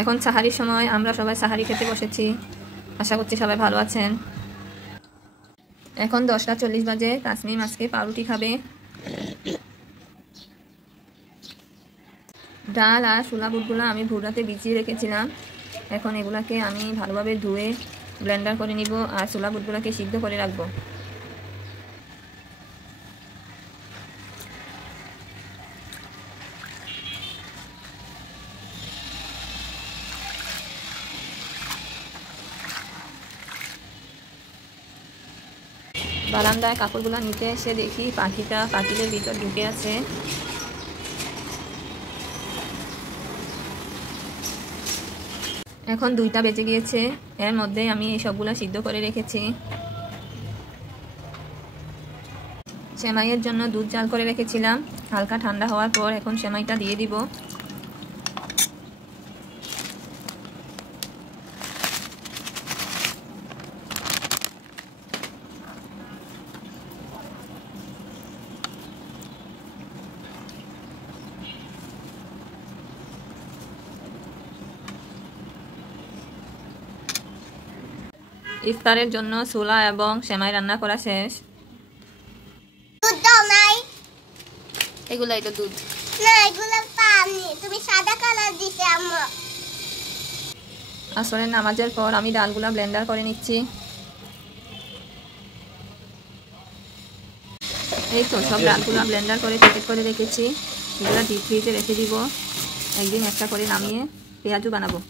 এখন সাহারির সময়, আমরা সবাই সাহারি খেতে বসেছি। আশা করছি সবাই ভালো আছেন। এখন 10টা 40 বাজে। তাসনিম আজকে পাউরুটি খাবে। ডাল আর ছোলা বুটগুলো আমি ভোর রাতে ভিজিয়ে রেখেছিলাম। এখন এগুলাকে আমি ভালোভাবে ধুয়ে ব্লেন্ডার করে নিব আর ছোলা বুটগুলোকে সিদ্ধ করে রাখবো। বারান্দায় কাপড়গুলো নিতে এসে দেখি পাখিটা পাতিলের ভিতর ঢুকে আছে। এখন 2টা বেজে গিয়েছে। এর মধ্যে আমি এই সবগুলো সিদ্ধ করে রেখেছি। সেমাইয়ের জন্য দুধ জাল করে রেখেছিলাম। হালকা ঠান্ডা হওয়ার পর এখন সেমাইটা দিয়ে দিব। ইফতারের জন্য ছোলা এবং সেমাই রান্না করা শেষ। দুধ দাও নাই? এগুলাই তো দুধ না, এগুলো পানি। তুমি সাদা কালার দিতে আম্মু। আসরের নামাজের পর আমি ডালগুলা ব্লেন্ডার করে নিচ্ছি। এই তো সব ডালগুলা ব্লেন্ডার করে প্যাকেট করে রেখেছি। এগুলো ডিপ ফ্রিজে রেখে দিব। একদিন একটা করে নামিয়ে পেঁয়াজু বানাবো।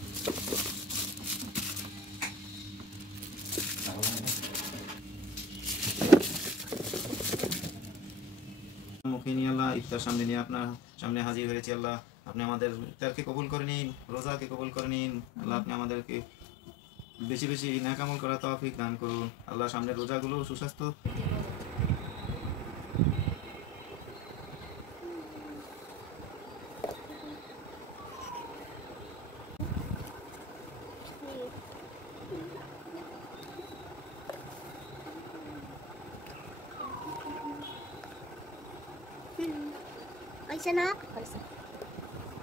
মুখে নিয়ে আল্লাহ ইফতার সামনে নিয়ে আপনার সামনে হাজির হয়েছি। আল্লাহ আপনি আমাদের ইফতারকে কবুল করে নিন, রোজাকে কবুল করে নিন। আল্লাহ আপনি আমাদেরকে বেশি বেশি নেক আমল করার তৌফিক দান করুন। আল্লাহ সামনে রোজাগুলো সুস্বাস্থ্য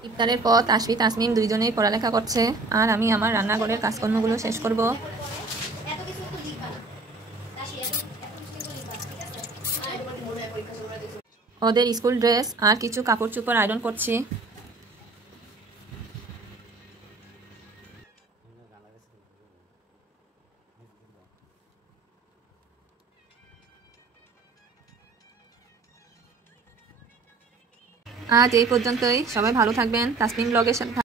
ইফতারের পর তাসফি তাসমিম দুইজনেই পড়ালেখা করছে আর আমি আমার রান্নাঘরের কাজকর্মগুলো শেষ করব। ওদের স্কুল ড্রেস আর কিছু কাপড় চোপড় আয়রন করছি। আজ এই পর্যন্তই। সবাই ভালো থাকবেন। তাসমিম ব্লগের সাথে